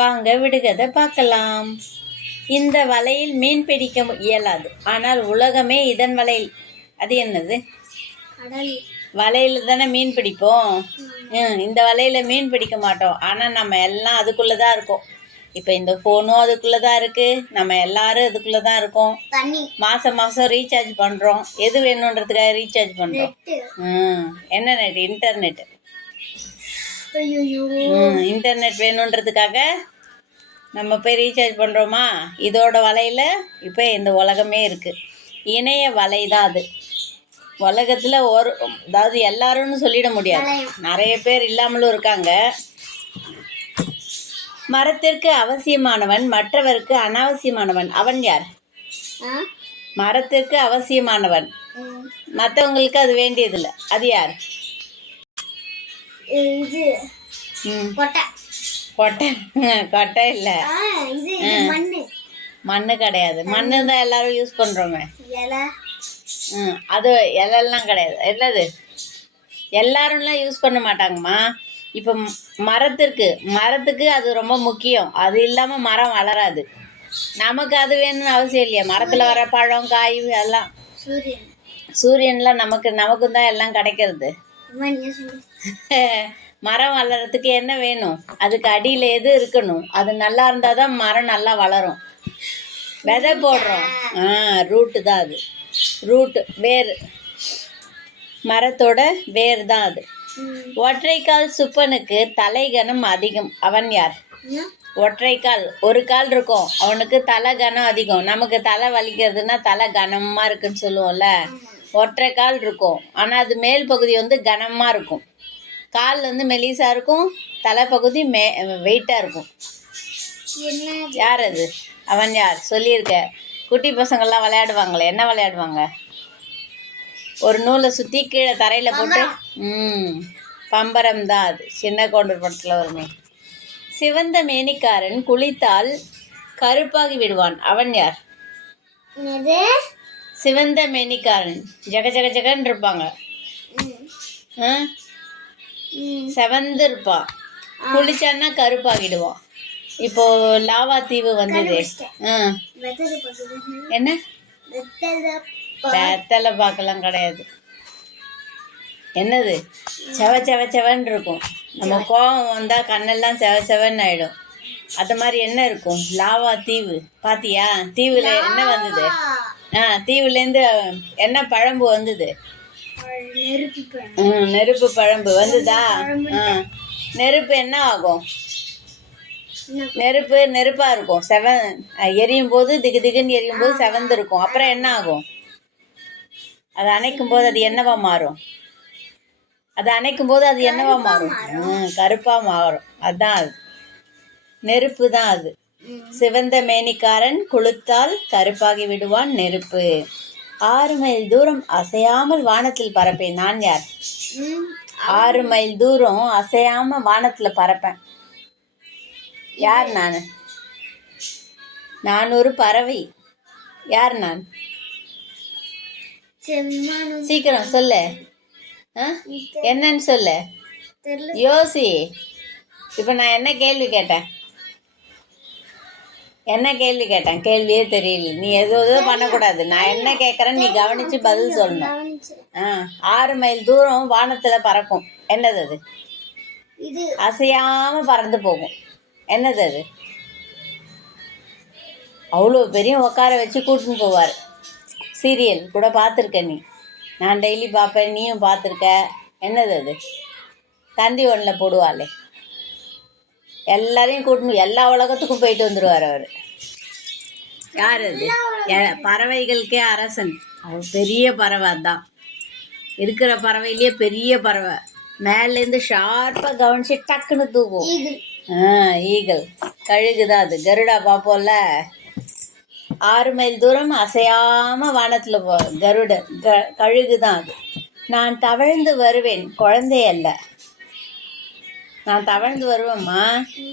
வாங்க விடுகதை பார்க்கலாம். இந்த வலையில் மீன் பிடிக்க இயலாது. ஆனால் உலகமே இதன் வலையில். அது என்னது? வலையில தானே மீன் பிடிப்போம்? இந்த வலையில மீன் பிடிக்க மாட்டோம். ஆனால் நம்ம எல்லாம் அதுக்குள்ளே தான் இருக்கோம். இப்போ இந்த ஃபோனும் அதுக்குள்ளே தான் இருக்குது நம்ம எல்லாரும் அதுக்குள்ளே தான் இருக்கோம். மாதம் மாதம் ரீசார்ஜ் பண்ணுறோம் எது வேணுன்றதுக்காக ரீசார்ஜ் பண்ணுறோம் ம் என்ன நெட் இன்டர்நெட் ஐயோ ம் இன்டர்நெட் வேணுன்றதுக்காக நம்ம போய் ரீசார்ஜ் பண்ணுறோமா இதோட வலையில் இப்போ இந்த உலகமே இருக்குது இணைய வலை தான் அது. உலகத்தில் ஒரு அதாவது எல்லாரும்னு சொல்லிட முடியாது. நிறைய பேர் இல்லாமலும் இருக்காங்க. மரத்திற்கு அவசியமானவன் மற்றவருக்கு அனாவசியமானவன். அவன் யார்? மரத்திற்கு அவசியமானவன். மற்றவங்களுக்கு அது வேண்டியதில்லை. அது யார்? இது கொட்டை. கொட்டை. கொட்டை இல்லை. இது இது மண்ணு. மண்ணு கிடையாது. மண்ணு. தான் எல்லாரும் யூஸ் பண்ணுறோமே இலை. ம். அது இலெல்லாம் கிடையாது. என்னது? எல்லாரும்லாம் யூஸ் பண்ண மாட்டாங்கம்மா. இப்போ மரத்திற்கு. மரத்துக்கு அது ரொம்ப முக்கியம். அது இல்லாமல் மரம் வளராது. நமக்கு அது வேணும்னு அவசியம் இல்லையா. மரத்தில் வர பழம் காய் எல்லாம் சூரியன். சூரியன்லாம் நமக்கு நமக்கு தான் எல்லாம் கிடைக்கிறது. மரம் வளர்கிறதுக்கு என்ன வேணும்? அதுக்கு அடியில் எது இருக்கணும்? அது நல்லா இருந்தால் தான் மரம் நல்லா வளரும். விதை போடுறோம். ஆ ரூட்டு தான் அது. ரூட்டு வேர். மரத்தோட வேர் தான் அது. ஒற்றைக்கால் சுப்பனுக்கு தலைகனம் அதிகம். அவன் யார்? ஒற்றைக்கால். ஒரு கால் இருக்கும். அவனுக்கு தலை கனம் அதிகம். நமக்கு தலை வலிக்கிறதுனா தலை கனமாக இருக்குன்னு சொல்லுவோம்ல. ஒற்றை கால் இருக்கும். ஆனால் அது மேல் பகுதி வந்து கனமாக இருக்கும். கால் வந்து மெலிசாக இருக்கும் தலைப்பகுதி மே வெயிட்டாக இருக்கும். யார் அது? அவன் யார்? சொல்லியிருக்க. குட்டி பசங்கள்லாம் விளையாடுவாங்களே என்ன விளையாடுவாங்க? ஒரு நூலை சுற்றி கீழே தரையில் போட்டு ம் பம்பரம் தான் அது. சின்ன கவுண்டர் படத்தில் வருமே. சிவந்த மேனிக்காரன் குளித்தால் கருப்பாகி விடுவான். அவன் யார்? சிவந்த மேனிக்காரன். ஜக ஜக ஜகன்னு இருப்பாங்க. செவந்து இருப்பான் குளிச்சான்னா கருப்பாகிடுவான் இப்போ லாவா தீவு வந்தது. என்ன? வெத்தலை பார்க்கலாம் கிடையாது. என்னது? செவ செவ செவன்னு இருக்கும். நம்ம கோவம் வந்தால் கண்ணெல்லாம் செவ செவன்னு ஆயிடும். அது மாதிரி என்ன இருக்கும்? லாவா தீவு. பாத்தியா? தீவுல என்ன வந்தது? ஆ தீவுலேருந்து என்ன பழம்பு வந்தது? நெருப்பு நெருப்பு பழம்பு வந்துதா? நெருப்பு என்ன ஆகும்? நெருப்பு நெருப்பாக இருக்கும். செவன் எரியும் போது திகு திகுன்னு எரியும் போது செவந்து இருக்கும் அப்புறம் என்ன ஆகும்? அதை அணைக்கும் போது அது என்னவா மாறும்? அதை அணைக்கும் போது அது என்னவா மாறும்? ம் கருப்பாக மாறும். அதான் அது. நெருப்பு தான் அது. சிவந்த மேனிக்காரன் குளுத்தால் கருப்பாகி விடுவான் நெருப்பு. ஆறு மைல் தூரம் அசையாமல் வானத்தில் பறப்பேன். நான் யார். ஆறு மைல் தூரம் அசையாம வானத்தில் பறப்பேன். யார் நான்? நான் ஒரு பறவை. யார் நான்? சீக்கிரம் சொல்லு? என்னன்னு சொல்லு. யோசி. இப்போ நான் என்ன கேள்வி கேட்டேன்? என்ன கேள்வி கேட்டேன்? கேள்வியே தெரியல. நீ எது எதுவும் பண்ணக்கூடாது. நான் என்ன கேட்குறேன்னு நீ கவனிச்சு பதில் சொல்லணும். ஆ ஆறு மைல் தூரம் வானத்தில் பறக்கும். என்னது அது? இது அசையாமல் பறந்து போகும். என்னது அது? அவ்வளோ பெரிய உட்கார வச்சு கூட்டின்னு போவார். சீரியல் கூட பார்த்துருக்க நீ. நான் டெய்லி பார்ப்பேன் நீயும் பார்த்துருக்க. என்னது அது? தந்தி ஒன்றில் போடுவாளே. எல்லாரையும் கூட்டின்னு எல்லா உலகத்துக்கும் போயிட்டு வந்துடுவார் அவர். யார் அது? பறவைகளுக்கே அரசன். அவர் பெரிய பறவை அதான். இருக்கிற பறவையிலேயே பெரிய பறவை. மேலேருந்து ஷார்ப்பாக கவனிச்சு டக்குன்னு தூக்கும். ஆ ஈகல் கழுகு தான் அது? கருடா பார்ப்போம்ல ஆறு மைல் தூரம் அசையாம வானத்தில் போ கருட க கழுகு தான் அது. நான் தவழ்ந்து வருவேன். குழந்தை அல்ல. நான் தவழ்ந்து வருவேம்மா.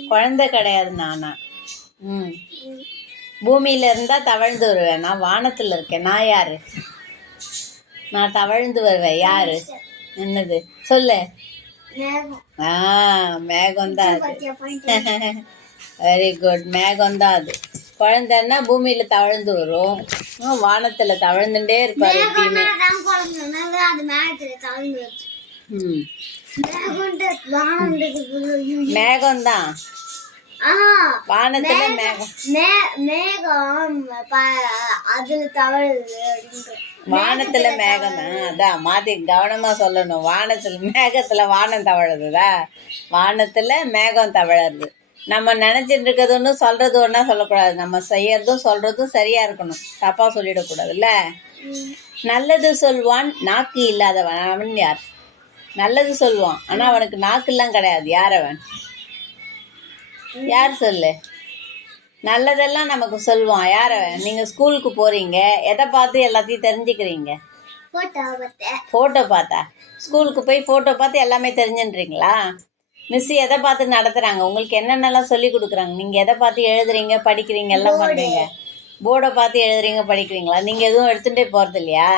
குழந்தை கிடையாது நானா. ம். பூமியில இருந்தா தவழ்ந்து வருவேன். நான் வானத்தில் இருக்கேன். நான் யாரு? நான் தவழ்ந்து வருவேன். யாரு? என்னது? சொல்லு. ஆ மேகம் தான் அது. வெரி குட் மேகம் தான் அது. குழந்தைன்னா பூமியில தவழ்ந்து வரும். வானத்துல தவழ்ந்துட்டே இருப்பாரு எப்பயுமே. ம். மேகம்ன்ட்டு வானம்ன்றது மேகம் தான் ஆ வானத்துல மேகம் அதுல தவழுது அப்படின்ட்டு. வானத்துல மேகம்? தான் அதான் மாத்தி கவனமா சொல்லணும். வானத்துல மேகத்துல வானம் தவழுதுதா? வானத்துல மேகம் தவழறது. நம்ம நினைச்சிட்டு இருக்கிறது ஒன்றும் சொல்றது ஒன்றா சொல்லக்கூடாது. நம்ம செய்யறதும் சொல்றதும் சரியா இருக்கணும். தப்பா சொல்லிடக்கூடாதுல்ல. நல்லது சொல்வான் நாக்கு இல்லாதவன். யார்? நல்லது சொல்லுவான். ஆனா அவனுக்கு நாக்குலாம் கிடையாது. யார் அவன்? யார் சொல்லு? நல்லதெல்லாம் நமக்கு சொல்லுவான். யார் அவன்? நீங்க ஸ்கூலுக்கு போறீங்க. எதை பார்த்து எல்லாத்தையும் தெரிஞ்சுக்கிறீங்க? ஃபோட்டோ பார்த்தா? ஸ்கூலுக்கு போய் ஃபோட்டோ பார்த்து எல்லாமே தெரிஞ்சுன்றீங்களா? மிஸ் எதை பார்த்து நடத்துகிறாங்க உங்களுக்கு என்னென்னலாம் சொல்லி கொடுக்குறாங்க? நீங்கள் எதை பார்த்து எழுதுறீங்க? படிக்கிறீங்க? எல்லாம் பண்ணுறீங்க போர்டை பார்த்து எழுதுறீங்க? படிக்கிறீங்களா? நீங்கள் எதுவும் எடுத்துகிட்டே போகிறது இல்லையா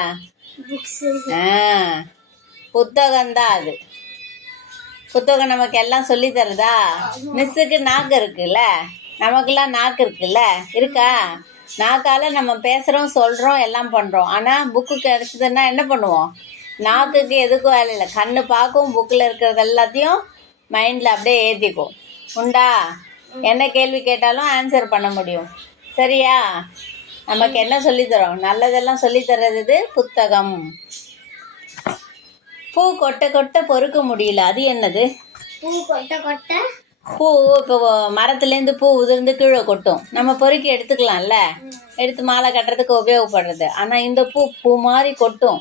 ஆ. புத்தகம்தான் அது. புத்தகம் நமக்கு எல்லாம் சொல்லி தருதா? மிஸ்ஸுக்கு நாக்கு இருக்குல்ல? நமக்கெல்லாம் நாக்கு இருக்குல்ல? இருக்கா? நாக்கால் நம்ம பேசுகிறோம் சொல்கிறோம் எல்லாம் பண்ணுறோம் ஆனால் புக்கு கிடச்சிதுன்னா என்ன பண்ணுவோம்? நாக்குக்கு எதுக்கும் வேலை இல்லை. கண்ணு பார்க்கும் புக்கில் இருக்கிறது எல்லாத்தையும் மைண்டில் அப்படியே ஏற்றிக்கும் உண்டா? என்ன கேள்வி கேட்டாலும் ஆன்சர் பண்ண முடியும். சரியா? நமக்கு என்ன சொல்லித்தரோம் நல்லதெல்லாம் சொல்லித்தர்றது இது புத்தகம். பூ கொட்ட கொட்ட பொறுக்க முடியல. அது என்னது? பூ கொட்ட கொட்ட? பூ இப்போ மரத்துலேருந்து பூ உதிர்ந்து கீழே கொட்டும். நம்ம பொறுக்கி எடுத்துக்கலாம்ல. எடுத்து மாலை கட்டுறதுக்கு உபயோகப்படுறது. ஆனால் இந்த பூ பூ மாதிரி கொட்டும்.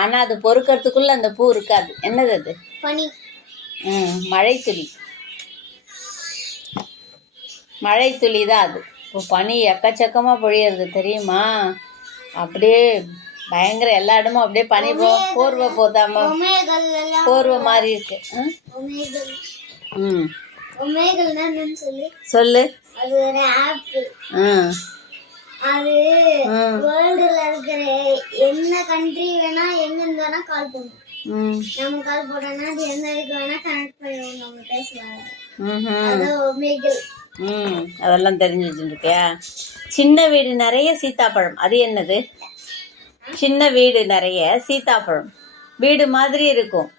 ஆனால் அது பொறுக்கிறதுக்குள்ள அந்த பூ இருக்காது. என்னது அது? பனி. ம் மழை துளி மழை துளி தான் அது. இப்போ பனி எக்கச்சக்கமாக பொழியறது தெரியுமா? அப்படியே பயங்கர எல்லா இடமும் அப்படியே பனி போ போர்வை போதாம. போர்வை மாதிரி இருக்கு. ம்? சொல்லு. அது ஒரு ஆப் ம் அது வேர்ல்டுல இருக்கிற என்ன கண்ட்ரி வேணா எங்க இருந்து வேணா கால் பண்ணும் நம்ம கால் போட்டோம்னா அது எந்த இதுக்கு வேணா கனெக்ட் பண்ணிடுவோம் நம்ம பேசலாம். ம். அதெல்லாம் தெரிஞ்சு வச்சுருக்கியா சின்ன வீடு நிறைய சீத்தாப்பழம். அது என்னது? சின்ன வீடு நிறைய சீத்தாப்பழம். வீடு மாதிரி இருக்கும்.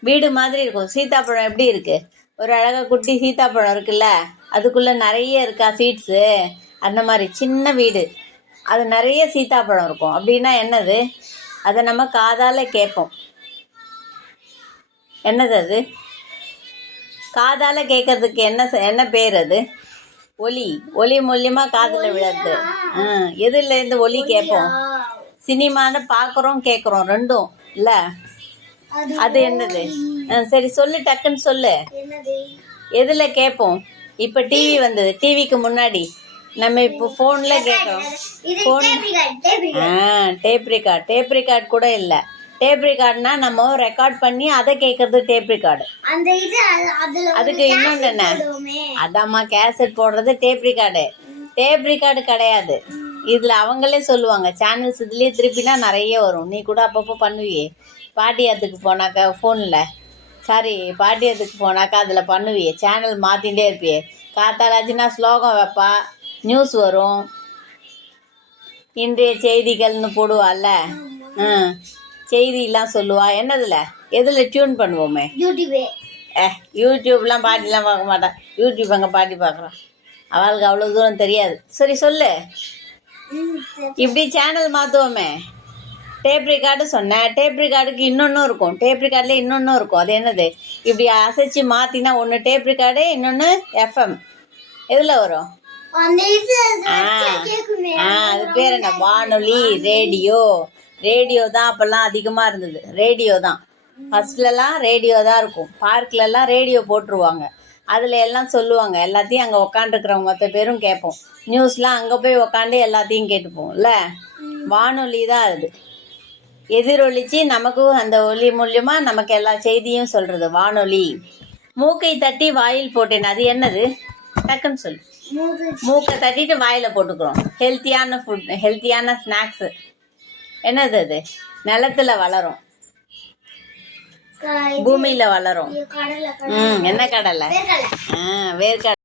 வீடு மாதிரி இருக்கும். சீத்தாப்பழம் எப்படி இருக்கு? ஒரு அழகா குட்டி சீத்தாப்பழம் இருக்குல்ல? அதுக்குள்ள நிறைய இருக்கா சீட்ஸு அந்த மாதிரி சின்ன வீடு. அது நிறைய சீத்தாப்பழம் இருக்கும். அப்படின்னா என்னது? அதை நம்ம காதால கேட்போம். என்னது அது? காதால கேட்கறதுக்கு என்ன என்ன பேர் அது? ஒலி. ஒலி மூலியமா காதுல விழறது. ஆ எதுல இருந்து ஒலி கேட்போம்? சினிமான்னு பார்க்குறோம் கேட்குறோம் ரெண்டும். இல்ல? அது என்னது? சரி சொல்லு டக்குன்னு சொல்லு. எதுல கேட்போம் இப்போ டிவி வந்தது. டிவிக்கு முன்னாடி. நம்ம இப்போ ஃபோனில் கேட்குறோம் ரிகார்ட் ஆ டேப் ரெக்கார்ட் டேப் ரெக்கார்ட் கூட இல்லை. டேப் ரெக்கார்ட்னா நம்ம ரெக்கார்ட் பண்ணி அதை கேட்கறது டேப் ரெக்கார்டு அந்த இது அதுக்கு இன்னொன்று என்ன? அதாம்மா கேசட் போடுறது டேப் ரெக்கார்டு டேப் ரெக்கார்டு கிடையாது. இதில் அவங்களே சொல்லுவாங்க சேனல்ஸ் இதுலேயே திருப்பினா நிறைய வரும். நீ கூட அப்பப்போ பண்ணுவியே. பாட்டியாத்துக்கு போனாக்கா ஃபோனில் சாரி பாட்டியாத்துக்கு போனாக்கா அதில் பண்ணுவியே. சேனல் மாற்றிகிட்டே இருப்பியே. காத்தாலாச்சுன்னா ஸ்லோகம் வைப்பா. நியூஸ் வரும். இன்றைய செய்திகள்னு போடுவாள்ல. ஆ செய்தியெல்லாம் சொல்லுவா. என்னதுல? எதில் டியூன் பண்ணுவோமே? யூடியூபே. ஏ யூடியூப்லாம் பாட்டிலாம் பார்க்க மாட்டான் யூடியூப் அங்கே பாட்டி பார்க்குறான் அவளுக்கு அவ்வளோ தூரம் தெரியாது. சரி சொல்லு. ம். இப்படி சேனல் மாற்றுவோமே டேப் ரெக்கார்டு சொன்னேன் டேப் ரெக்கார்டுக்கு இன்னொன்றும் இருக்கும். டேப் ரெக்கார்டில் இன்னொன்றும் இருக்கும். அது என்னது? இப்படி அசைச்சு மாற்றினா ஒன்று டேப் ரெக்கார்டு இன்னொன்று எஃப்எம் எதில் வரும்? ஆ. அது பேர் என்ன? வானொலி ரேடியோ. ரேடியோ தான் அப்போல்லாம் அதிகமாக இருந்தது. ரேடியோ தான். ஃபஸ்ட்லலாம் ரேடியோ தான் இருக்கும். பார்க்லலாம் ரேடியோ போட்டுருவாங்க. அதில் எல்லாம் சொல்லுவாங்க எல்லாத்தையும் அங்கே உக்காண்டிருக்கிறவங்க மொத்த பேரும் கேட்போம். நியூஸ்லாம் அங்கே போய் உக்காந்து எல்லாத்தையும் கேட்டுப்போம்ல வானொலி தான் அது. எதிரொலிச்சு நமக்கு அந்த ஒலி மூலியமாக நமக்கு எல்லா செய்தியும் சொல்கிறது வானொலி. மூக்கை தட்டி வாயில் போட்டேன் அது என்னது? டக்குன்னு சொல்லு. மூக்கை. தட்டிட்டு வாயில் போட்டுக்கிறோம். ஹெல்த்தியான ஃபுட் ஹெல்த்தியான ஸ்நாக்ஸு என்னது அது? நிலத்துல வளரும். பூமியில வளரும். என்ன கடலை? வேர்க்கடலை.